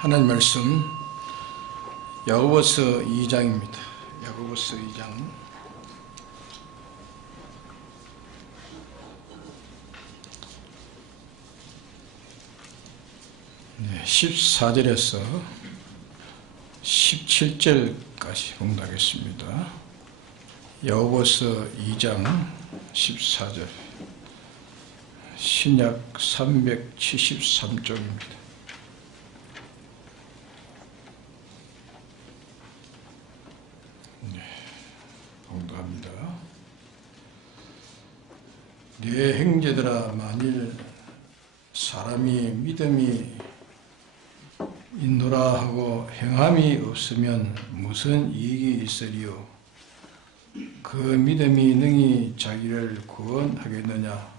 하나님 말씀 야고보서 2장입니다. 야고보서 2장 14절에서 17절까지 봉독하겠습니다. 야고보서 2장 14절 신약 373쪽입니다. 봉독합니다. 네 형제들아, 만일 사람이 믿음이 있노라 하고 행함이 없으면 무슨 이익이 있으리요? 그 믿음이 능히 자기를 구원하겠느냐?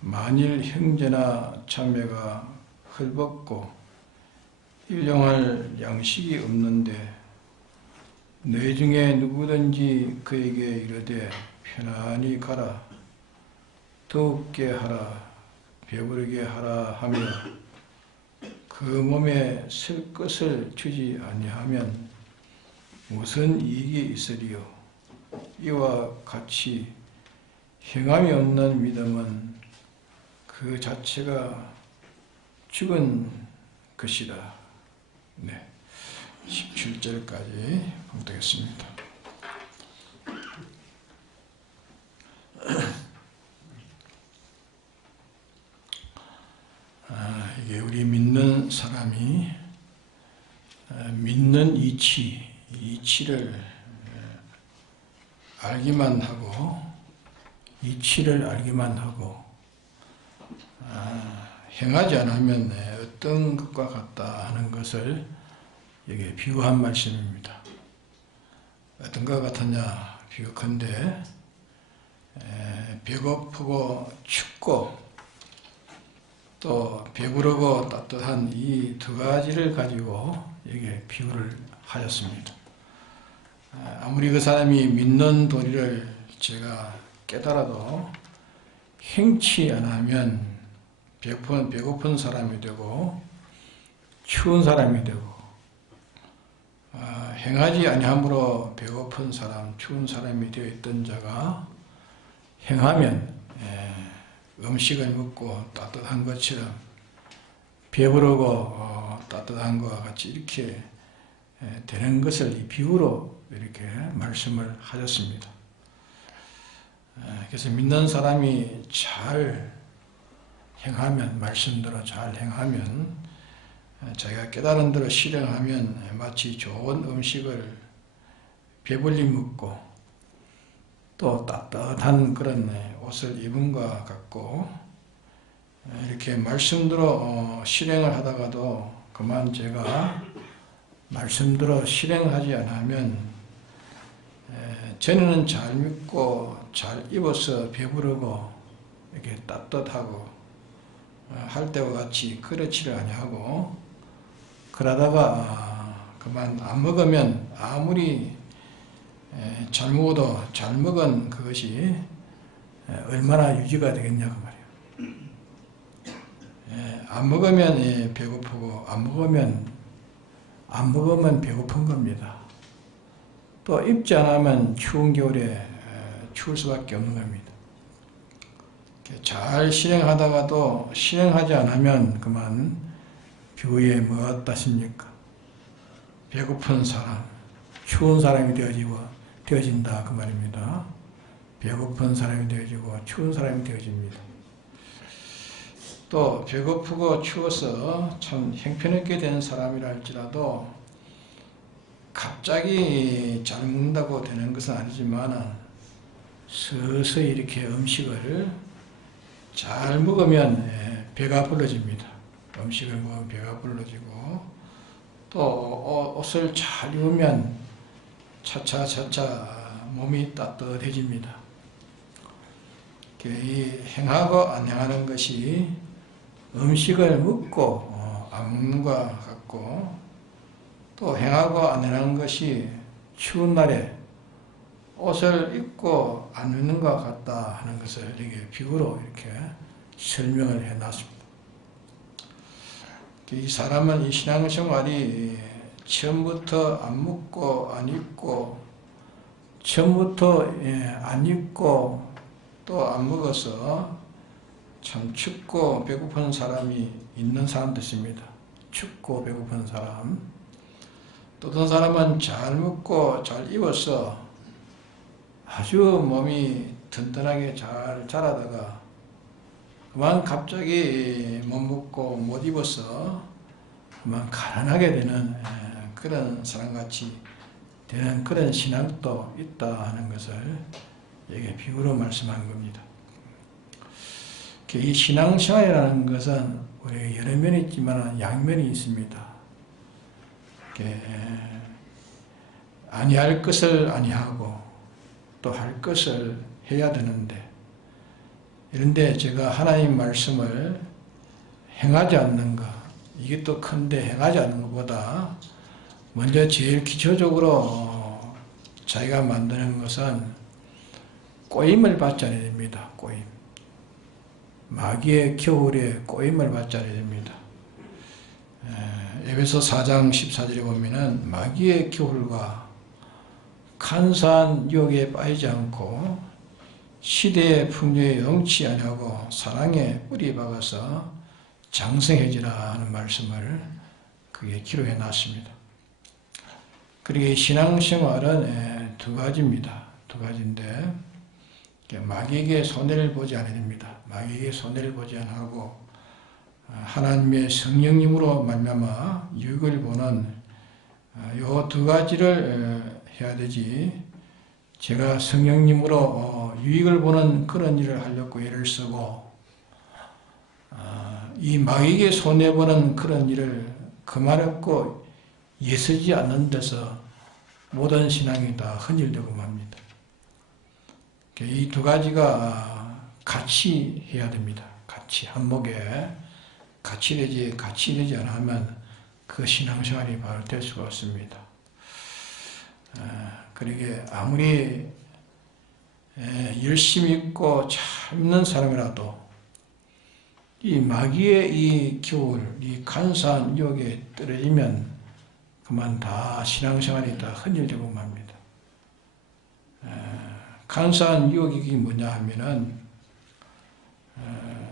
만일 형제나 자매가 헐벗고 일용할 양식이 없는데 너희 중에 누구든지 그에게 이르되 편안히 가라, 더웁게 하라, 배부르게 하라 하며 그 몸에 쓸 것을 주지 아니하면 무슨 이익이 있으리요? 이와 같이 행함이 없는 믿음은 그 자체가 죽은 것이다. 네, 17절까지 봉독했습니다. 이게 우리 믿는 사람이 믿는 이치를 알기만 하고, 이치를 알기만 하고 행하지 않으면 어떤 것과 같다 하는 것을 여기에 비유한 말씀입니다. 어떤 것 같으냐? 비유컨대 배고프고 춥고 또 배부르고 따뜻한 이 두 가지를 가지고 여기에 비유를 하였습니다. 아무리 그 사람이 믿는 도리를 제가 깨달아도 행치 않으면 배고픈 사람이 되고 추운 사람이 되고, 행하지 아니함으로 배고픈 사람, 추운 사람이 되어 있던 자가 행하면 음식을 먹고 따뜻한 것처럼 배부르고 따뜻한 것과 같이 이렇게 되는 것을 이 비유로 이렇게 말씀을 하셨습니다. 그래서 믿는 사람이 잘 행하면, 말씀대로 잘 행하면, 자기가 깨달은 대로 실행하면 마치 좋은 음식을 배불리 먹고 또 따뜻한 그런 옷을 입은 것 같고, 이렇게 말씀대로 실행을 하다가도 그만 제가 말씀대로 실행하지 않으면 전에는 잘 믿고 잘 입어서 배부르고 이렇게 따뜻하고 할 때와 같이 그렇지를 아니하고, 그러다가 그만 안 먹으면 아무리 잘 먹어도 잘 먹은 그것이 얼마나 유지가 되겠냐고 말이에요. 안 먹으면 배고프고 안 먹으면 배고픈 겁니다. 또 입지 않으면 추운 겨울에 추울 수밖에 없는 겁니다. 잘 실행하다가도 실행하지 않으면 그만 비유에 뭐 어떠십니까? 배고픈 사람, 추운 사람이 되어진다 그 말입니다. 배고픈 사람이 되어지고 추운 사람이 되어집니다. 또 배고프고 추워서 참 형편없게 된 사람이라 할지라도 갑자기 잘 먹는다고 되는 것은 아니지만 서서히 이렇게 음식을 잘 먹으면 배가 불러집니다. 음식을 먹으면 배가 불러지고, 또 옷을 잘 입으면 차차차차 몸이 따뜻해집니다. 이 행하고 안 행하는 것이 음식을 먹고 안 먹는 것 같고, 또 행하고 안 행하는 것이 추운 날에 옷을 입고 안 입는 것 같다 하는 것을 이렇게 비유로 이렇게 설명을 해놨습니다. 이 사람은 이 신앙생활이 처음부터 안 먹고 안 입고 처음부터 안 입고 또 안 먹어서 참 춥고 배고픈 사람이 있는 사람도 있습니다. 춥고 배고픈 사람. 또 어떤 사람은 잘 먹고 잘 입어서 아주 몸이 튼튼하게 잘 자라다가 그만 갑자기 못 먹고 못 입어서 그만 가난하게 되는 그런 사람같이 되는 그런 신앙도 있다 하는 것을 여기 비유로 말씀한 겁니다. 이 신앙생활이라는 것은 우리 여러 면이 있지만 양면이 있습니다. 아니할 것을 아니하고 또 할 것을 해야 되는데, 그런데 제가 하나님 말씀을 행하지 않는 것, 이게 또 큰데 행하지 않는 것보다 먼저 제일 기초적으로 자기가 만드는 것은 꼬임을 받지 않아야 됩니다. 꼬임. 마귀의 겨울에 꼬임을 받지 않아야 됩니다. 에베소 4장 14절에 보면은 마귀의 겨울과 간사한 유혹에 빠지지 않고 시대의 풍요에 영치 아니하고 사랑에 뿌리 박아서 장성해지라 하는 말씀을 그게 기록해 놨습니다. 그리고 신앙생활은 두 가지입니다. 두 가지인데 마귀에게 손해를 보지 않아야 됩니다. 마귀에게 손해를 보지 않고 하나님의 성령님으로 말미암아 유익을 보는 요 두 가지를 해야 되지, 제가 성령님으로 유익을 보는 그런 일을 하려고 애를 쓰고 이 마귀에게 손해보는 그런 일을 그만없고 예쓰지 않는 데서 모든 신앙이 다 흔들리고 맙니다. 이 두 가지가 같이 해야 됩니다. 같이 한목에 같이 되지 않으면 그 신앙생활이 바로 될 수가 없습니다. 그러게 아무리 열심히 있고 참는 사람이라도 이 마귀의 이 겨울, 이 간사한 유혹에 떨어지면 그만 다 신앙생활이 다 흔들리고 맙니다. 간사한 유혹이 뭐냐 하면은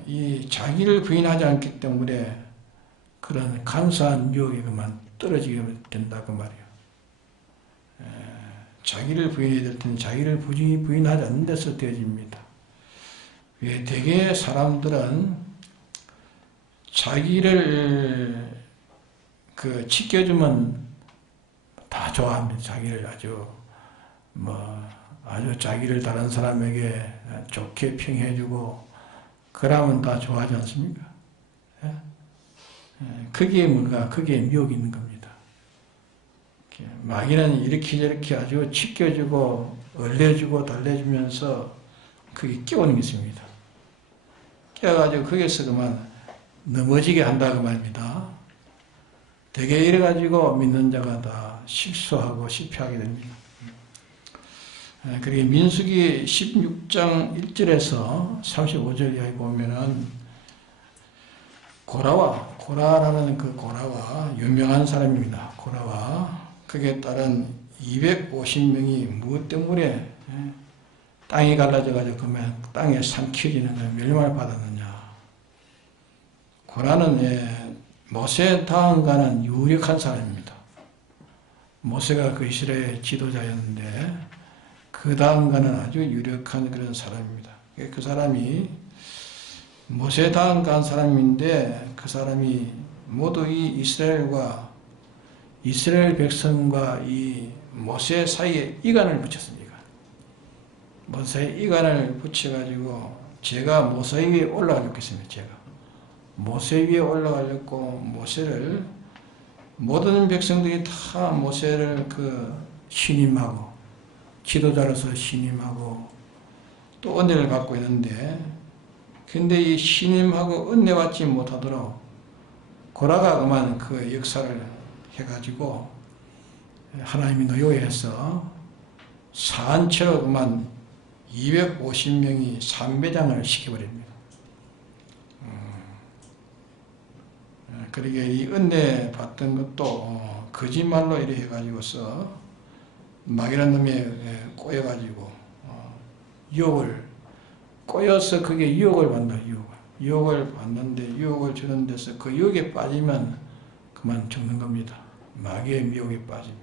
이 자기를 부인하지 않기 때문에 그런 간사한 유혹이 그만 떨어지게 된다고 말이에요. 자기를 부인해야 될 때는 자기를 부인하지 않는 데서 되어집니다. 왜 대개 사람들은 자기를 지켜주면 다 좋아합니다. 자기를 아주 자기를 다른 사람에게 좋게 평해주고 그러면 다 좋아하지 않습니까? 그게 뭔가, 그게 미혹이 있는 겁니다. 마귀는 이렇게 저렇게 아주 지켜주고 얼려주고 달래주면서 그게 깨우는 게 있습니다. 깨워가지고 거기서 그만 넘어지게 한다고 말입니다. 되게 이래가지고 믿는 자가 다 실수하고 실패하게 됩니다. 그리고 민수기 16장 1절에서 35절 이하에 보면은 고라라는 그 고라와 유명한 사람입니다. 고라와 그에 따른 250명이 무엇 때문에 땅이 갈라져가지고 그러면 땅에 삼켜지는 걸 멸망을 받았느냐. 고라는 모세 다음과는 유력한 사람입니다. 모세가 그 이스라엘 지도자였는데 그 다음과는 아주 유력한 그런 사람입니다. 그 사람이 모세 다음 간 사람인데 그 사람이 모두 이 이스라엘 백성과 이 모세 사이에 이간을 붙였습니다. 모세에 이간을 붙여가지고 제가 모세 위에 올라가려고 했습니다. 제가 모세 위에 올라가려고 모세를 모든 백성들이 다 모세를 신임하고 지도자로서 신임하고 또 은혜를 받고 있는데, 근데 이 신임하고 은혜 받지 못하도록 고라가 그만 그 역사를 해가지고 하나님이 노여해서 산채로 그만 250명이 산매장을 시켜버립니다. 그러게 이 은혜 받던 것도 거짓말로 이래 해가지고서 마귀라는 놈에 꼬여가지고 유혹을 꼬여서 그게 유혹을 받는다. 유혹을 받는데 유혹을 주는 데서 그 유혹에 빠지면 그만 죽는 겁니다. 마귀의 미혹에 빠지면.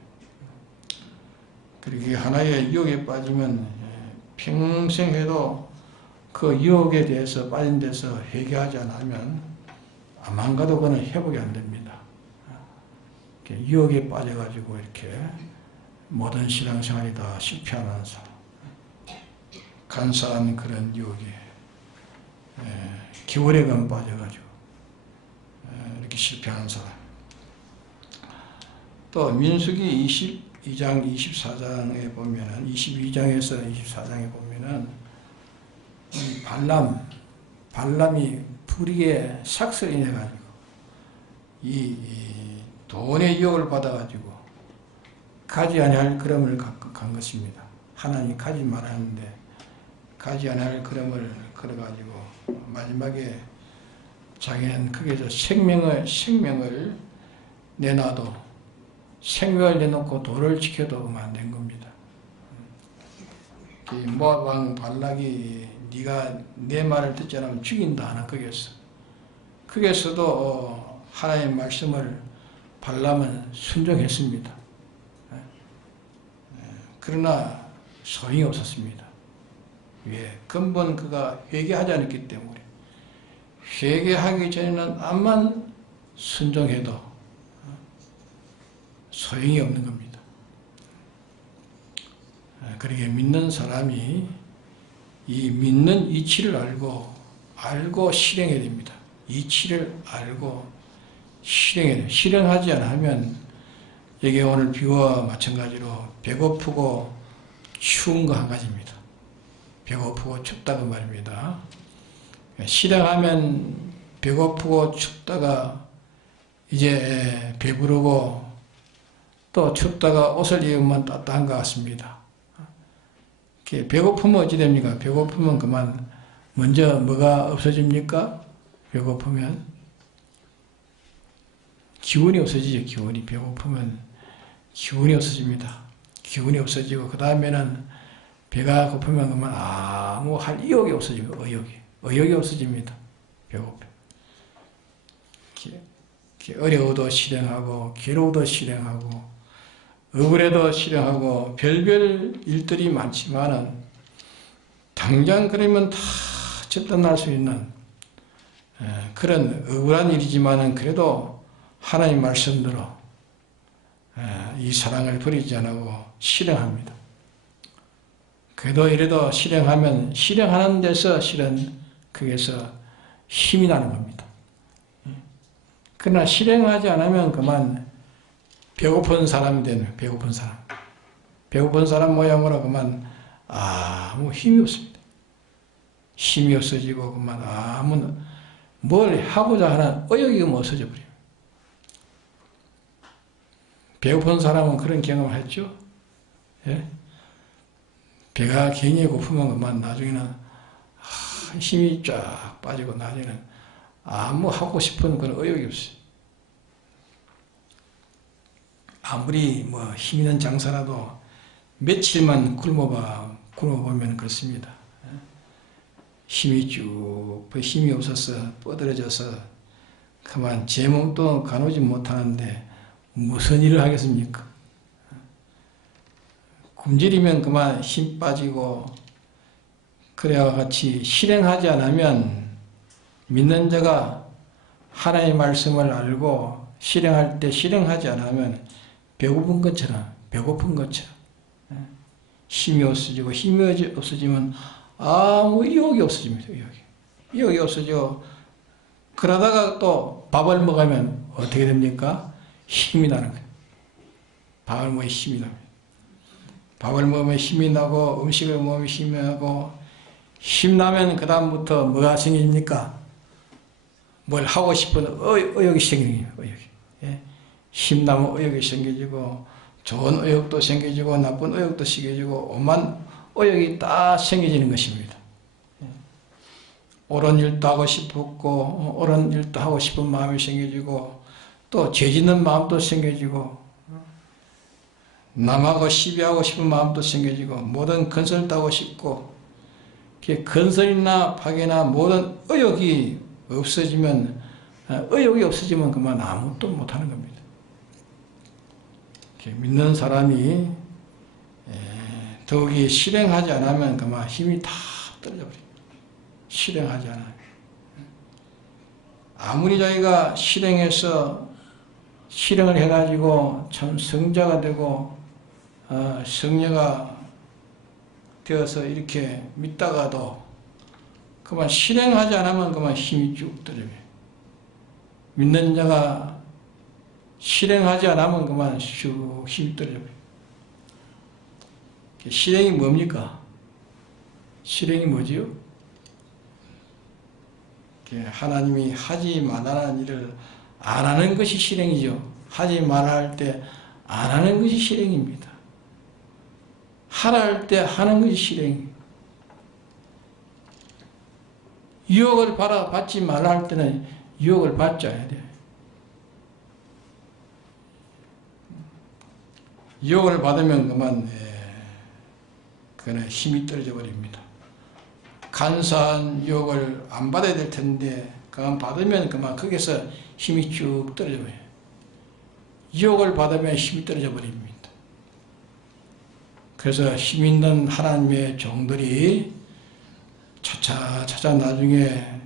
그리고 하나의 유혹에 빠지면 평생 해도 그 유혹에 대해서 빠진 데서 회개하지 않으면 아만 가도 그는 회복이 안 됩니다. 유혹에 빠져가지고 이렇게 모든 신앙생활이 다 실패하는 사람, 간사한 그런 유혹에 기울에만 빠져가지고 이렇게 실패하는 사람. 또 민수기 22장 24장에 보면은 22장에서 24장에 보면은 발람이 불의에 삭슬 인해가지고 이 돈의 유혹을 받아가지고 가지 아니할 걸음을 간 것입니다. 하나님이 가지 말았는데 가지 아니할 걸음을 걸어가지고 마지막에 자기는 거기서 생명을 내놔도 생명을 내놓고 도를 지켜도 안 된 겁니다. 모압 왕 발락이 네가 내 말을 듣지 않으면 죽인다 하는 거기에서도 하나님의 말씀을 발람은 순종했습니다. 그러나 소용이 없었습니다. 왜? 근본 그가 회개하지 않았기 때문에. 회개하기 전에는 암만 순종해도 소용이 없는 겁니다. 그러게 믿는 사람이 이 믿는 이치를 알고 실행해야 됩니다. 이치를 알고 실행해야 돼요. 실행하지 않으면 여기 오늘 비유와 마찬가지로 배고프고 추운 거 한 가지입니다. 배고프고 춥다고 말입니다. 실행하면 배고프고 춥다가 이제 배부르고 또 춥다가 옷을 입으면 따뜻한 것 같습니다. 배고프면 어찌 됩니까? 배고프면 그만 먼저 뭐가 없어집니까? 배고프면 기운이 없어지죠. 기운이. 배고프면 기운이 없어집니다. 기운이 없어지고 그 다음에는 배가 고프면 그만 아무 할 의욕이 없어지고 의욕이 없어집니다. 배고프. 어려워도 실행하고 괴로워도 실행하고 억울해도 실행하고 별별 일들이 많지만은 당장 그러면 다 접단할 수 있는 그런 억울한 일이지만은 그래도 하나님 말씀대로 이 사랑을 버리지 않고 실행합니다. 그래도 이래도 실행하면 실행하는 데서 실은 거기에서 힘이 나는 겁니다. 그러나 실행하지 않으면 그만 배고픈 사람이 되는 배고픈 사람 모양으로 그만 아무 힘이 없습니다. 힘이 없어지고 그만 아무 뭘 하고자 하는 의욕이 없어져 버려요. 배고픈 사람은 그런 경험을 했죠. 예? 배가 굉장히 고프면 그만 나중에는 힘이 쫙 빠지고 나중에는 아무 하고 싶은 그런 의욕이 없어요. 아무리 힘 있는 장사라도 며칠만 굶어보면 그렇습니다. 힘이 없어서 뻗어져서 그만 제 몸도 가누지 못하는데 무슨 일을 하겠습니까? 굶주리면 그만 힘 빠지고 그래와 같이 실행하지 않으면 믿는 자가 하나님의 말씀을 알고 실행할 때 실행하지 않으면 배고픈 것처럼 힘이 없어지고 힘이 없어지면 아무 의욕이 없어집니다. 의욕이 없어지고 그러다가 또 밥을 먹으면 어떻게 됩니까? 힘이 나는 거예요. 밥을 먹으면 힘이 납니다. 밥을 먹으면 힘이 나고 음식을 먹으면 힘이 나고 힘나면 그 다음부터 뭐가 생깁니까? 뭘 하고 싶은 의욕이 생기는 거예요. 예? 힘나면 의욕이 생겨지고 좋은 의욕도 생겨지고 나쁜 의욕도 생겨지고 오만 의욕이 다 생겨지는 것입니다. 옳은 일도 하고 싶었고 옳은 일도 하고 싶은 마음이 생겨지고 또 죄짓는 마음도 생겨지고 남하고 시비하고 싶은 마음도 생겨지고 모든 건설도 하고 싶고 건설이나 파괴나 모든 의욕이 없어지면 그만 아무것도 못하는 겁니다. 믿는 사람이 더욱이 실행하지 않으면 그만 힘이 다 떨어져 버립니다. 실행하지 않아요. 아무리 자기가 실행을 해가지고 참 성자가 되고 성녀가 되어서 이렇게 믿다가도 그만 실행하지 않으면 그만 힘이 쭉 떨어져요. 믿는 자가 실행하지 않으면 그만 쭉 힘이 떨어져요. 실행이 뭡니까? 실행이 뭐지요? 하나님이 하지 말라는 일을 안 하는 것이 실행이죠. 하지 말아야 할 때 안 하는 것이 실행입니다. 하라 할 때 하는 것이 실행이에요. 유혹을 받지 말라 할 때는 유혹을 받지 않아야 돼요. 유혹을 받으면 그는 힘이 떨어져 버립니다. 간사한 유혹을 안 받아야 될 텐데 그만 받으면 거기서 힘이 쭉 떨어져 버려요. 유혹을 받으면 힘이 떨어져 버립니다. 그래서 힘 있는 하나님의 종들이 차차 나중에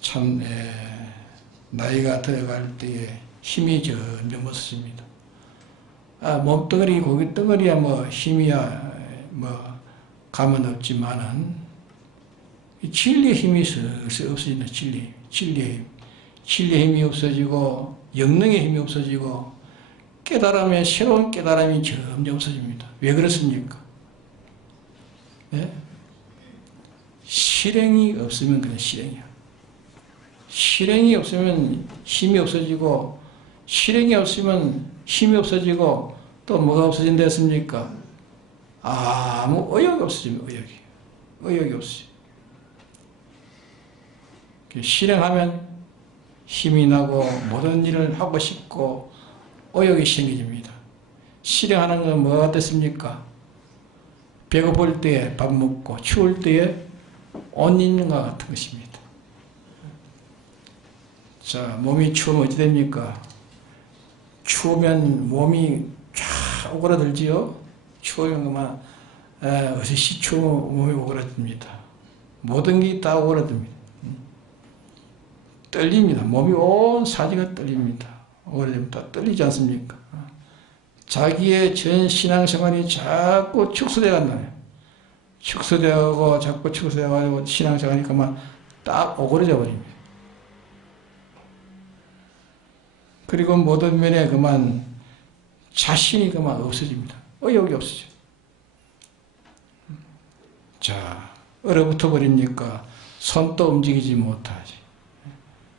참 나이가 들어갈 때에 힘이 점점 없어집니다. 몸뚱어리 고깃덩어리야 힘이야 감은 없지만은 진리의 힘이 슬슬 없어진다. 진리의 힘이 없어지고 영능의 힘이 없어지고 새로운 깨달음이 점점 없어집니다. 왜 그렇습니까? 네? 실행이 없으면 그냥 실행이야. 실행이 없으면 힘이 없어지고 실행이 없으면 힘이 없어지고 또 뭐가 없어진다 했습니까? 아무 의욕이 없어집니다. 의욕이 없어요. 실행하면 힘이 나고 모든 일을 하고 싶고 의욕이 생겨집니다. 실행하는 건 뭐가 됐습니까? 배고플 때에 밥 먹고 추울 때에 옷 입는 것 같은 것입니다. 자, 몸이 추우면 어찌 됩니까? 추우면 몸이 쫙 오그라들지요? 추우면 그만 어디시 추우면 몸이 오그라듭니다. 모든 게 다 오그라듭니다. 떨립니다. 몸이 온 사지가 떨립니다. 오그라집니다. 떨리지 않습니까? 자기의 전 신앙생활이 자꾸 축소되어 간다네요. 축소되고 자꾸 축소되어가지고 신앙생활이 그만 딱 오그라져 버립니다. 그리고 모든 면에 그만 자신이 그만 없어집니다. 의욕이 없어져. 자, 얼어붙어 버리니까 손도 움직이지 못하지.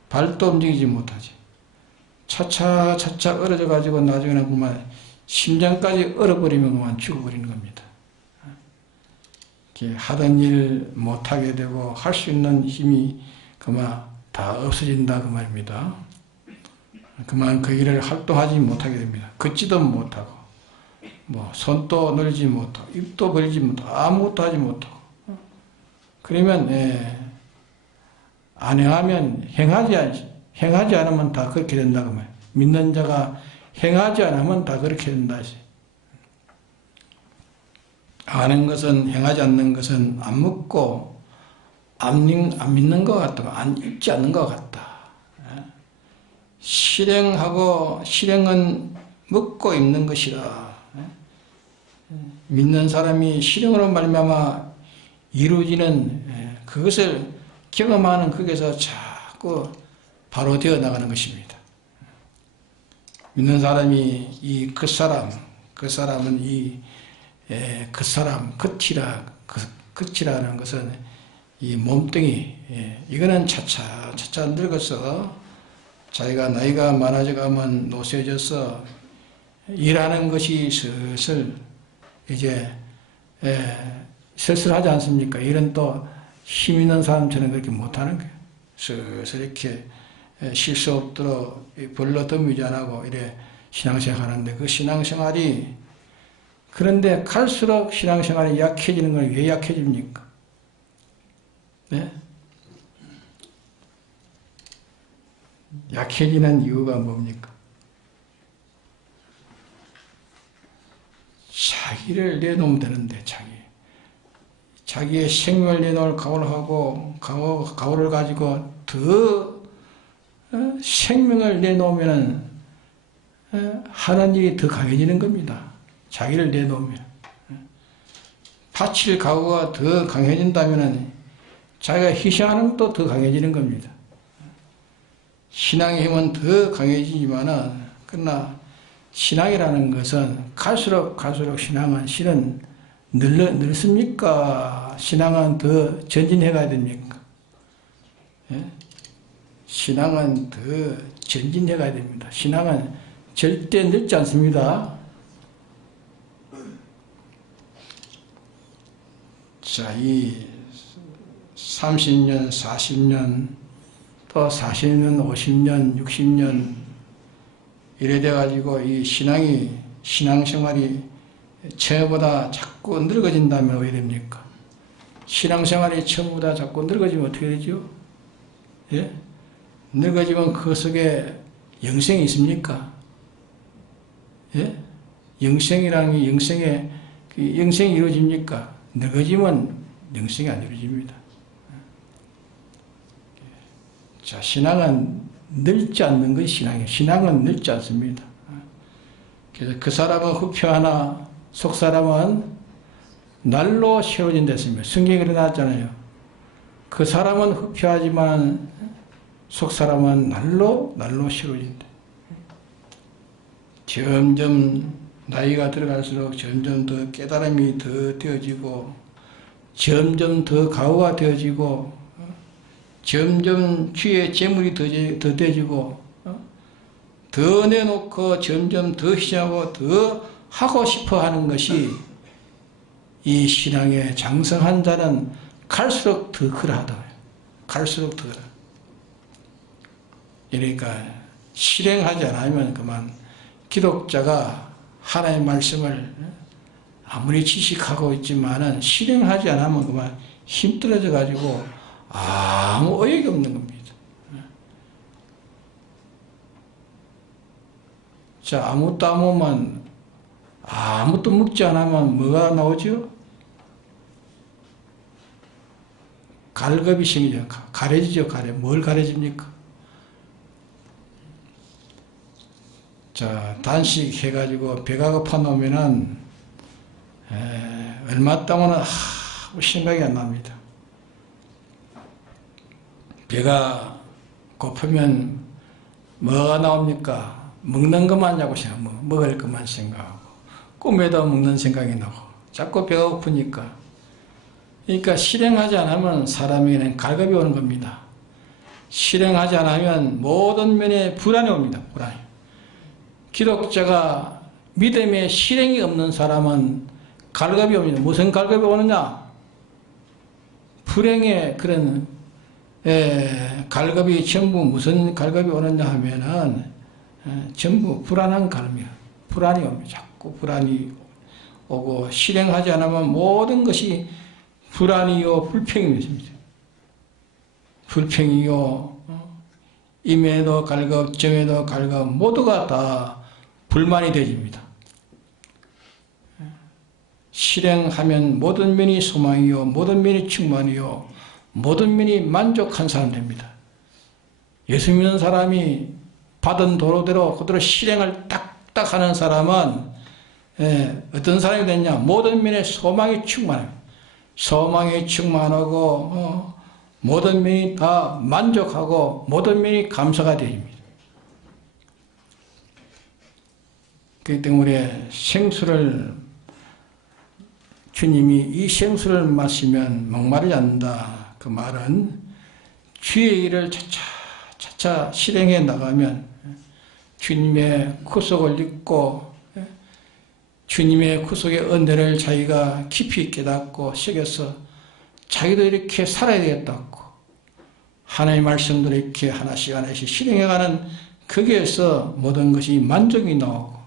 발도 움직이지 못하지. 차차 얼어져 가지고 나중에는 그만 심장까지 얼어버리면 그만 죽어버리는 겁니다. 하던 일 못하게 되고 할 수 있는 힘이 그만 다 없어진다 그 말입니다. 그만 그 일을 활동하지 못하게 됩니다. 걷지도 못하고 손도 늘지 못하고 입도 벌리지 못하고 아무것도 하지 못하고 그러면 안 행하지 않으면 다 그렇게 된다 그 말이에요. 믿는 자가 행하지 않으면 다 그렇게 된다. 아는 것은 행하지 않는 것은 안 묻고 안 믿는 것 같다. 안 읽지 않는 것 같다. 실행은 묻고 읽는 것이라. 믿는 사람이 실행으로 말미암아 이루어지는 그것을 경험하는 거기서 자꾸 바로 되어 나가는 것입니다. 믿는 사람이 그 사람은 끝이라는 것은 이 몸뚱이, 이거는 차차 늙어서 자기가 나이가 많아져 가면 노쇠져서 일하는 것이 슬슬 이제 슬슬하지 않습니까? 일은 또 힘 있는 사람처럼 그렇게 못하는 거예요. 슬슬 이렇게 실수 없도록 벌러덩이지 안 하고 이래 신앙생활 하는데 그 신앙생활이 그런데 갈수록 신앙생활이 약해지는 건 왜 약해집니까? 네? 약해지는 이유가 뭡니까? 자기를 내놓으면 되는데 자기의 생명을 내놓을 각오를 하고 각오를 가지고 더 생명을 내놓으면 하는 일이 더 강해지는 겁니다. 자기를 내놓으면 바칠 각오가 더 강해진다면 자기가 희생하는 것도 더 강해지는 겁니다. 신앙의 힘은 더 강해지지만은 그러나 신앙이라는 것은 갈수록 신앙은 실은 늘습니까? 신앙은 더 전진해 가야 됩니까? 예? 신앙은 더 전진해 가야 됩니다. 신앙은 절대 늙지 않습니다. 자, 이 30년, 40년, 또 40년, 50년, 60년 이래 돼가지고 이 신앙생활이 처음보다 자꾸 늙어진다면 왜 됩니까? 신앙생활이 처음보다 자꾸 늙어지면 어떻게 되죠? 예? 늙어지면 그 속에 영생이 있습니까? 예? 영생이라는 게 영생이 이루어집니까? 늙어지면 영생이 안 이루어집니다. 자, 신앙은 늙지 않는 것이 신앙이에요. 신앙은 늙지 않습니다. 그래서 그 사람은 후퇴하나 속 사람은 날로 새로워진다 했습니다. 성경에 그래 나왔잖아요. 그 사람은 후퇴하지만 속 사람은 날로 새로워진다. 점점 나이가 들어갈수록 점점 더 깨달음이 더 되어지고 점점 더 각오가 되어지고 점점 귀에 재물이 더 되어지고 더 내놓고 점점 더 희생하고 더 하고 싶어 하는 것이 이 신앙의 장성한 자는 갈수록 더 그러하다. 갈수록 더 그러하다. 그러니까 실행하지 않으면 그만 기독자가 하나님의 말씀을 아무리 지식하고 있지만은 실행하지 않으면 그만 힘들어져 가지고 아무 의욕이 없는 겁니다. 자, 아무것도 먹지 않으면 뭐가 나오죠? 갈급이 생기죠. 가려지죠. 뭘 가려집니까? 자, 단식 해가지고 배가 고파 놓으면은 얼마 동안은 생각이 안 납니다. 배가 고프면 뭐가 나옵니까? 먹는 것만 자꾸 생각하고 먹을 것만 생각하고 꿈에도 먹는 생각이 나고 자꾸 배가 고프니까. 그러니까 실행하지 않으면 사람에게는 갈급이 오는 겁니다. 실행하지 않으면 모든 면에 불안이 옵니다. 불안이. 기독자가 믿음에 실행이 없는 사람은 갈급이 옵니다. 무슨 갈급이 오느냐? 불행의 그런 갈급이 전부 무슨 갈급이 오느냐 하면은 전부 불안한 갈급이야. 불안이 옵니다. 자꾸 불안이 오고 실행하지 않으면 모든 것이 불안이요 불평입니다. 불평이요 임에도 갈급 정에도 갈급 모두가 다 불만이 되집니다. 실행하면 모든 면이 소망이요 모든 면이 충만이요 모든 면이 만족한 사람 됩니다. 예수 믿는 사람이 받은 도로대로 그대로 실행을 딱딱 하는 사람은 어떤 사람이 됐냐? 모든 면에 소망이 충만해요. 소망이 충만하고 모든 면이 다 만족하고 모든 면이 감사가 됩니다. 그렇기 때문에 생수를 주님이 이 생수를 마시면 목마르지 않는다. 그 말은 주의 일을 차차 실행해 나가면 주님의 구속을 잊고 주님의 구속의 은혜를 자기가 깊이 깨닫고 새겨서 자기도 이렇게 살아야 되겠다고 하나님의 말씀들을 이렇게 하나씩 하나씩 실행해가는 거기에서 모든 것이 만족이 나오고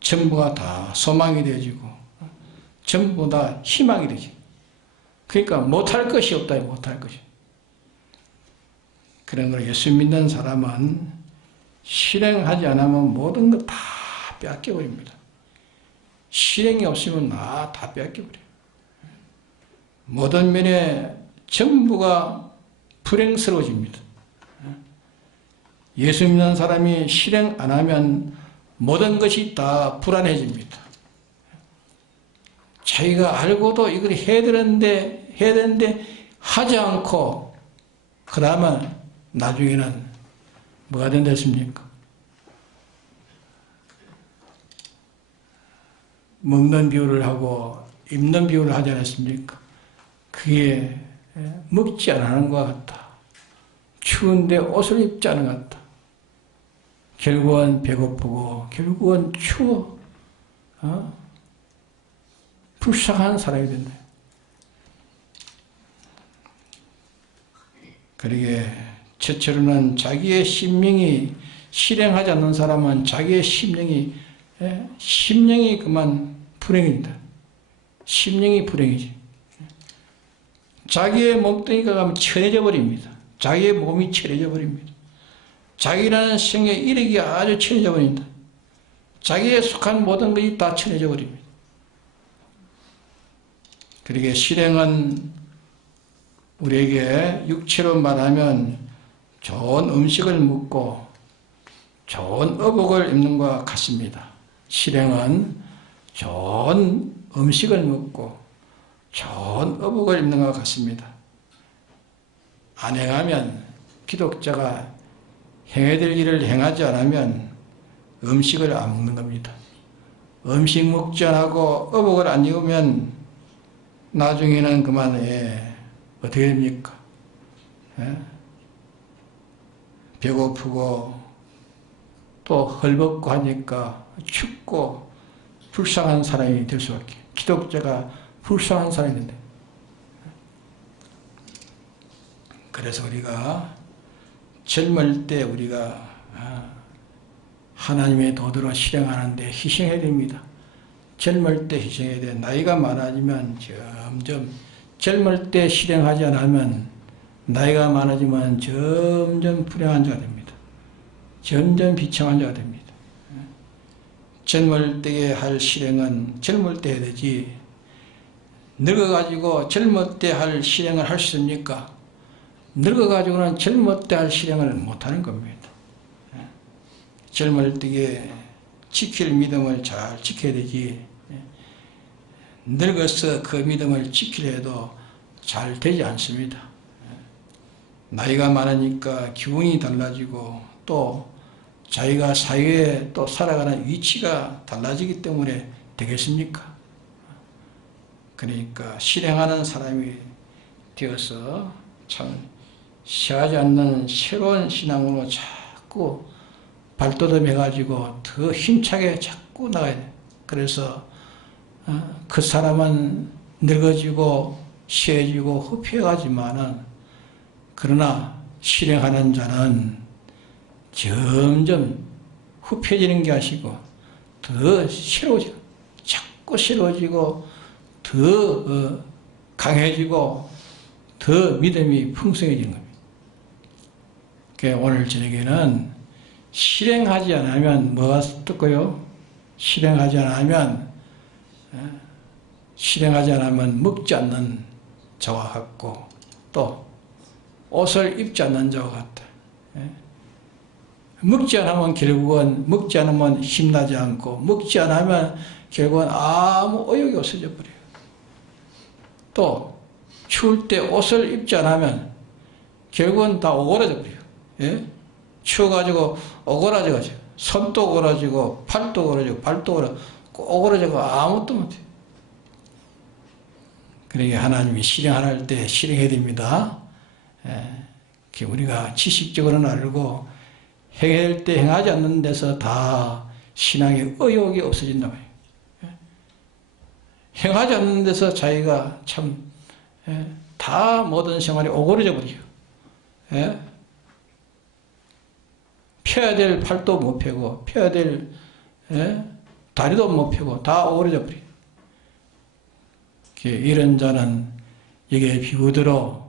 전부가 다 소망이 되어지고 전부 다 희망이 되지. 그러니까 못할 것이 없다. 못할 것이. 그런 걸 예수 믿는 사람은 실행하지 않으면 모든 것 다 빼앗겨버립니다. 실행이 없으면 다 빼앗겨버려요. 모든 면에 전부가 불행스러워집니다. 예수 믿는 사람이 실행 안 하면 모든 것이 다 불안해집니다. 자기가 알고도 이걸 해야 되는데 하지 않고 그러면 나중에는 뭐가 된다 했습니까? 먹는 비유를 하고 입는 비유를 하지 않았습니까? 그게 먹지 않는 것 같다. 추운데 옷을 입지 않은 것 같다. 결국은 배고프고 결국은 추워. 불쌍한 사람이 된다. 그러게 첫째로는 자기의 심령이 실행하지 않는 사람은 자기의 심령이 그만 불행입니다. 심령이 불행이지. 자기의 몸뚱이가 가면 천해져 버립니다. 자기의 몸이 천해져 버립니다. 자기라는 생의 이력이 아주 천해져 버립니다. 자기에 속한 모든 것이 다 천해져 버립니다. 그러게 실행은 우리에게 육체로 말하면 좋은 음식을 먹고 좋은 의복을 입는 것과 같습니다. 실행은 좋은 음식을 먹고 좋은 의복을 입는 것과 같습니다. 안 행하면 기독자가 행해야 될 일을 행하지 않으면 음식을 안 먹는 겁니다. 음식 먹지 않고 의복을 안 입으면 나중에는 그만 어떻게 됩니까? 배고프고 또 헐벗고 하니까 춥고 불쌍한 사람이 될 수밖에. 기독자가 불쌍한 사람이 된다. 그래서 우리가 젊을 때 우리가 하나님의 도도로 실행하는데 희생해야 됩니다. 젊을 때 희생해야 돼. 나이가 많아지면 점점 젊을 때 실행하지 않으면 나이가 많아지면 점점 불행한 자가 됩니다. 점점 비참한 자가 됩니다. 젊을 때에 할 실행은 젊을 때 해야 되지 늙어가지고 젊을 때 할 실행을 할 수 있습니까? 늙어가지고는 젊을 때 할 실행을 못하는 겁니다. 젊을 때에 지킬 믿음을 잘 지켜야 되지 늙어서 그 믿음을 지키려 해도 잘 되지 않습니다. 나이가 많으니까 기운이 달라지고 또 자기가 사회에 또 살아가는 위치가 달라지기 때문에 되겠습니까? 그러니까 실행하는 사람이 되어서 참 시하지 않는 새로운 신앙으로 자꾸 발돋움해가지고 더 힘차게 자꾸 나가야 돼. 그래서 그 사람은 늙어지고 시해지고 후패가지만은 그러나 실행하는 자는 점점 후패지는 게 아니고 더 새로워지고 자꾸 새로워지고 더 강해지고 더 믿음이 풍성해지는 겁니다. 그러니까 오늘 저녁에는 실행하지 않으면 뭐가 뜰까요? 실행하지 않으면 먹지 않는 자와 같고 또 옷을 입지 않는 자와 같다. 먹지 않으면 결국은 먹지 않으면 힘나지 않고 먹지 않으면 결국은 아무 의욕이 없어져 버려요. 또 추울 때 옷을 입지 않으면 결국은 다 오그라져 버려요. 추워가지고 오그라져가지고 손도 오그라지고 팔도 오그라지고 발도 오그라지고 아무것도 못해요. 그러니까 하나님이 실행할 때 실행해야 됩니다. 우리가 지식적으로는 알고 행할 때 행하지 않는 데서 다 신앙의 의욕이 없어진다 말이에요. 행하지 않는 데서 자기가 참, 다 모든 생활이 오그러져 버려요. 펴야 될 팔도 못 펴고, 펴야 될 다리도 못 펴고, 다 오그러져 버려요. 이런 자는 여기에 비유대로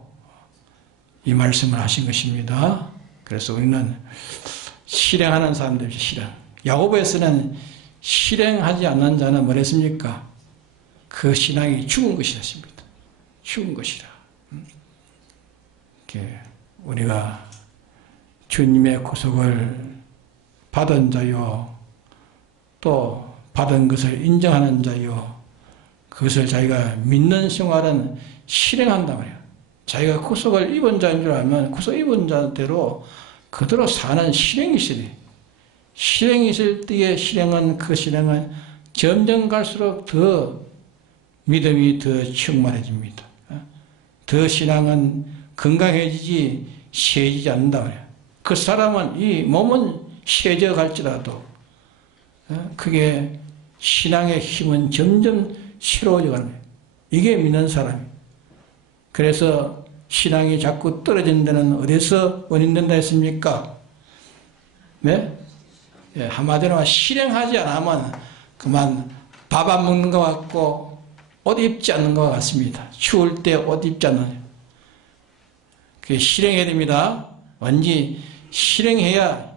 이 말씀을 하신 것입니다. 그래서 우리는 실행하는 사람들이 실행. 야고보에서는 실행하지 않는 자는 뭐랬습니까? 그 신앙이 죽은 것이라 했습니다. 죽은 것이라. 우리가 주님의 구속을 받은 자요, 또 받은 것을 인정하는 자요, 그것을 자기가 믿는 생활은 실행한단 말이에요. 자기가 구속을 입은 자인 줄 알면 구속 입은 자대로 그대로 사는 실행이 있어야 돼요. 실행이 있을 때에 그 실행은 점점 갈수록 더 믿음이 더 충만해집니다. 더 신앙은 건강해지지 세지지 않는다 말이에요. 그 사람은 이 몸은 세져 갈지라도 그게 신앙의 힘은 점점 새로워져 가는 거예요. 이게 믿는 사람이에요. 그래서 신앙이 자꾸 떨어진 데는 어디서 원인된다 했습니까? 네? 한마디로 실행하지 않으면 그만 밥 안 먹는 것 같고 옷 입지 않는 것 같습니다. 추울 때 옷 입지 않는. 그게 실행해야 됩니다. 완전히 실행해야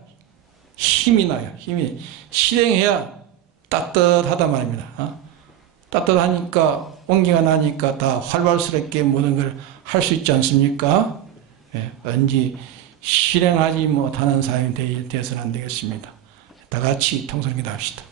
힘이 나요. 실행해야 따뜻하단 말입니다. 따뜻하니까 온기가 나니까 다 활발스럽게 모든 걸 할 수 있지 않습니까? 언제 실행하지 못하는 사람이 되어서는 안 되겠습니다. 다 같이 통성기도 합시다.